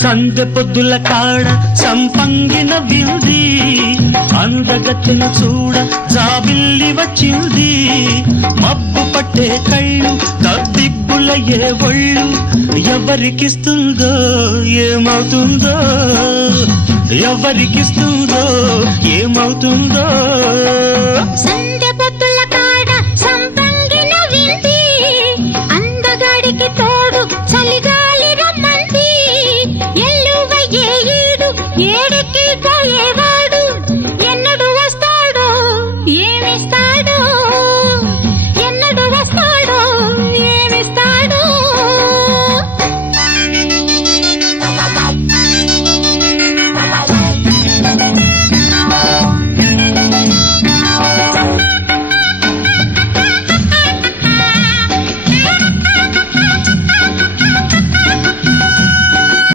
సందె పొద్దుల కాడ సంపంగిన బిల్ది అందగత్తెన చూడ జాబిల్లి వచ్చింది మబ్బు పట్టే కళ్ళు తద్దిబ్బుల ఏ ఒళ్ళు ఎవరికిస్తుందో ఏమవుతుందో ఎవరికిస్తుందో ఏమవుతుందో సండే